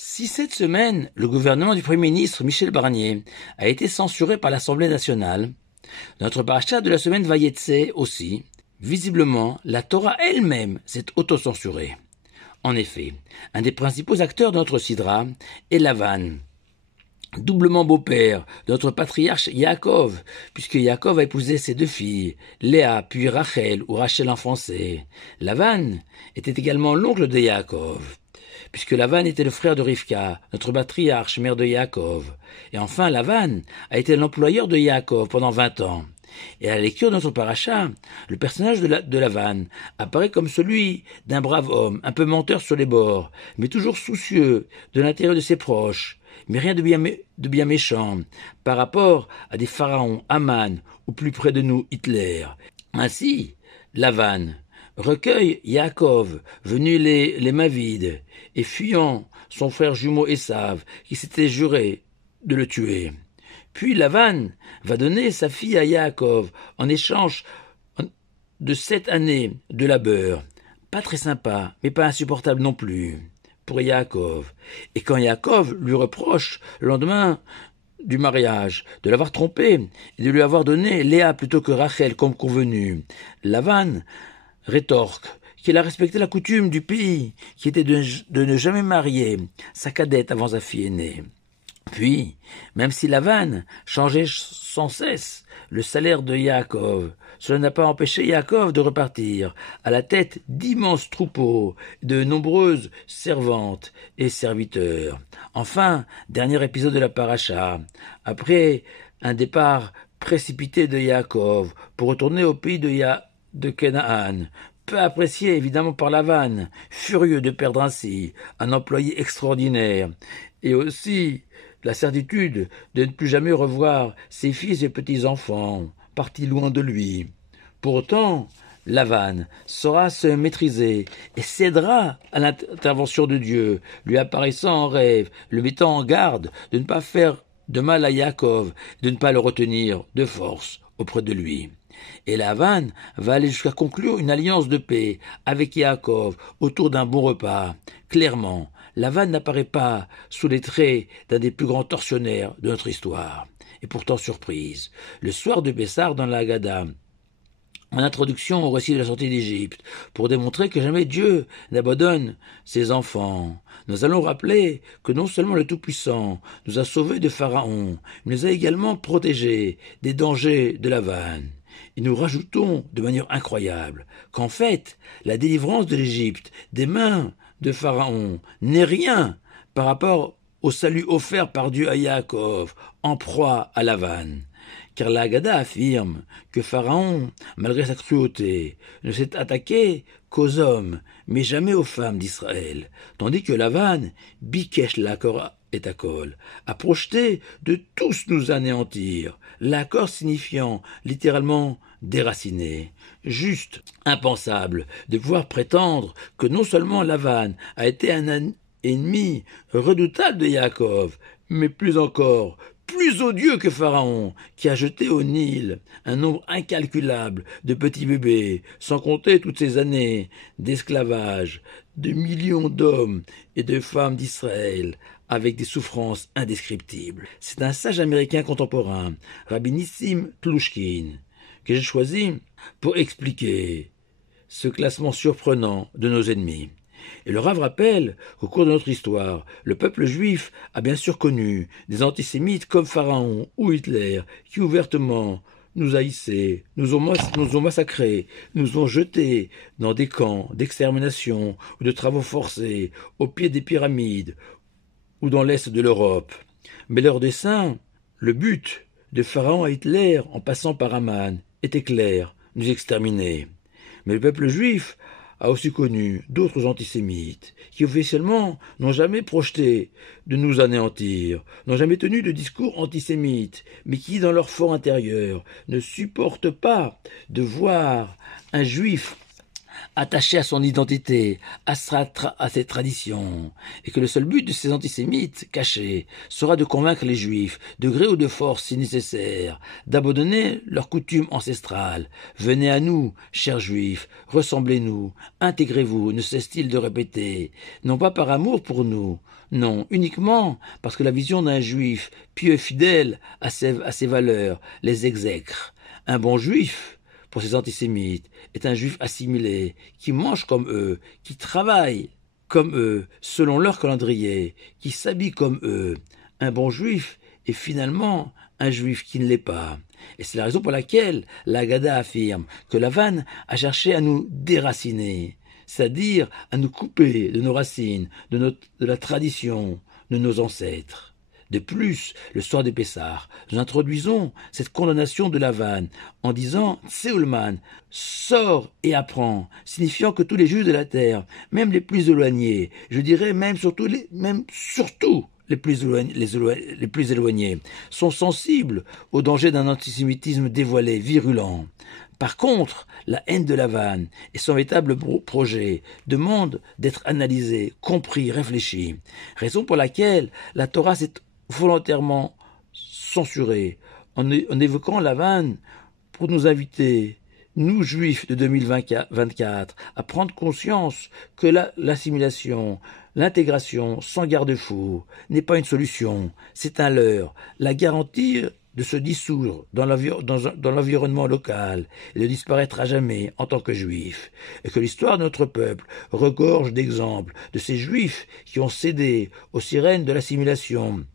Si cette semaine, le gouvernement du Premier ministre Michel Barnier a été censuré par l'Assemblée nationale, notre paracha de la semaine Vayetse aussi, visiblement, la Torah elle-même s'est autocensurée. En effet, un des principaux acteurs de notre Sidra est Lavan, doublement beau-père de notre patriarche Yaakov, puisque Yaakov a épousé ses deux filles, Léa puis Rachel ou Rachel en français. Lavan était également l'oncle de Yaakov, puisque Lavan était le frère de Rivka, notre patriarche, mère de Yaakov. Et enfin, Lavan a été l'employeur de Yaakov pendant 20 ans. Et à la lecture de notre paracha, le personnage de Lavan apparaît comme celui d'un brave homme, un peu menteur sur les bords, mais toujours soucieux de l'intérêt de ses proches, mais rien de bien méchant, par rapport à des pharaons, Aman, ou plus près de nous, Hitler. Ainsi, Lavan recueille Yaakov, venu les mains vides, et fuyant son frère jumeau Esav, qui s'était juré de le tuer. Puis Lavan va donner sa fille à Yaakov en échange de 7 années de labeur. Pas très sympa, mais pas insupportable non plus pour Yaakov. Et quand Yaakov lui reproche, le lendemain du mariage, de l'avoir trompé et de lui avoir donné Léa plutôt que Rachel comme convenu, Lavan rétorque qu'il a respecté la coutume du pays, qui était de ne jamais marier sa cadette avant sa fille aînée. Puis, même si Lavan changeait sans cesse le salaire de Yaakov, cela n'a pas empêché Yaakov de repartir à la tête d'immenses troupeaux, de nombreuses servantes et serviteurs. Enfin, dernier épisode de la paracha, après un départ précipité de Yaakov pour retourner au pays de Canaan, peu apprécié évidemment par Lavan, furieux de perdre ainsi un employé extraordinaire, et aussi la certitude de ne plus jamais revoir ses fils et petits-enfants, partis loin de lui. Pourtant, Lavan saura se maîtriser et cédera à l'intervention de Dieu, lui apparaissant en rêve, le mettant en garde de ne pas faire de mal à Yaakov, de ne pas le retenir de force auprès de lui. Et Lavan va aller jusqu'à conclure une alliance de paix avec Yaakov autour d'un bon repas. Clairement, Lavan n'apparaît pas sous les traits d'un des plus grands tortionnaires de notre histoire. Et pourtant, surprise, le soir de Pessah dans la Haggadah, en introduction au récit de la sortie d'Égypte, pour démontrer que jamais Dieu n'abandonne ses enfants, nous allons rappeler que non seulement le Tout-Puissant nous a sauvés de Pharaon, mais nous a également protégés des dangers de Lavan. Et nous rajoutons de manière incroyable qu'en fait, la délivrance de l'Égypte des mains de Pharaon n'est rien par rapport au salut offert par Dieu à Yaakov, en proie à Lavan. Car la Haggadah affirme que Pharaon, malgré sa cruauté, ne s'est attaqué qu'aux hommes, mais jamais aux femmes d'Israël, tandis que Lavan, Bikesh l'accord et Takol, a projeté de tous nous anéantir, l'accord signifiant littéralement déraciner. Juste impensable de pouvoir prétendre que non seulement Lavan a été un ennemi redoutable de Yaakov, mais plus encore, plus odieux que Pharaon, qui a jeté au Nil un nombre incalculable de petits bébés, sans compter toutes ces années d'esclavage, de millions d'hommes et de femmes d'Israël, avec des souffrances indescriptibles. C'est un sage américain contemporain, Rabbi Nissim Tlushkin, que j'ai choisi pour expliquer ce classement surprenant de nos ennemis. Et le Rav rappelle qu'au cours de notre histoire, le peuple juif a bien sûr connu des antisémites comme Pharaon ou Hitler qui ouvertement nous haïssaient, nous ont massacrés, nous ont jetés dans des camps d'extermination ou de travaux forcés au pied des pyramides ou dans l'est de l'Europe. Mais leur dessein, le but de Pharaon à Hitler en passant par Aman, était clair, nous exterminer. Mais le peuple juif a aussi connu d'autres antisémites qui officiellement n'ont jamais projeté de nous anéantir, n'ont jamais tenu de discours antisémites, mais qui, dans leur fort intérieur, ne supportent pas de voir un juif attaché à son identité, à ses traditions, et que le seul but de ces antisémites cachés sera de convaincre les Juifs, de gré ou de force si nécessaire, d'abandonner leurs coutumes ancestrales. Venez à nous, chers Juifs, ressemblez-nous, intégrez-vous, ne cesse-t-il de répéter, non pas par amour pour nous, non, uniquement parce que la vision d'un Juif, pieux et fidèle à ses valeurs, les exècre. Un bon Juif, pour ces antisémites, est un Juif assimilé, qui mange comme eux, qui travaille comme eux, selon leur calendrier, qui s'habille comme eux. Un bon Juif est finalement un Juif qui ne l'est pas. Et c'est la raison pour laquelle l'Agada affirme que Lavan a cherché à nous déraciner, c'est-à-dire à nous couper de nos racines, de la tradition, de nos ancêtres. De plus, le soir de Pessah, nous introduisons cette condamnation de Lavan en disant « Tseulman, sors et apprends », signifiant que tous les Juifs de la terre, même les plus éloignés, je dirais même surtout les plus éloignés, sont sensibles au danger d'un antisémitisme dévoilé, virulent. Par contre, la haine de Lavan et son véritable projet demandent d'être analysés, compris, réfléchis. Raison pour laquelle la Torah s'est volontairement censurée en évoquant Lavan pour nous inviter, nous juifs de 2024, à prendre conscience que l'assimilation, l'intégration sans garde-fou n'est pas une solution, c'est un leurre. La garantie de se dissoudre dans l'environnement local et de disparaître à jamais en tant que juif, et que l'histoire de notre peuple regorge d'exemples de ces juifs qui ont cédé aux sirènes de l'assimilation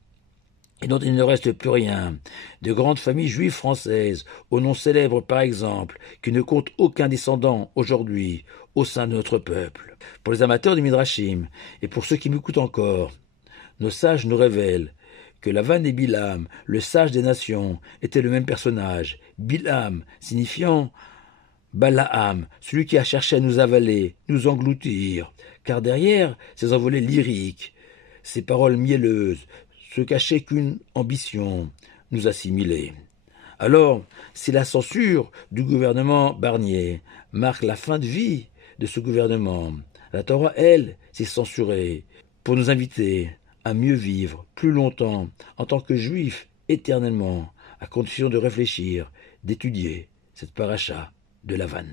et dont il ne reste plus rien, de grandes familles juives françaises, au nom célèbre par exemple, qui ne comptent aucun descendant aujourd'hui au sein de notre peuple. Pour les amateurs du Midrashim, et pour ceux qui m'écoutent encore, nos sages nous révèlent que Lavan et Bilam, le sage des nations, étaient le même personnage. Bilam, signifiant Balaam, celui qui a cherché à nous avaler, nous engloutir, car derrière ces envolées lyriques, ces paroles mielleuses, se cachait qu'une ambition, nous assimiler. Alors, si la censure du gouvernement Barnier marque la fin de vie de ce gouvernement, la Torah, elle, s'est censurée pour nous inviter à mieux vivre plus longtemps en tant que juifs éternellement, à condition de réfléchir, d'étudier cette paracha de Lavan.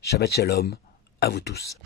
Shabbat Shalom à vous tous.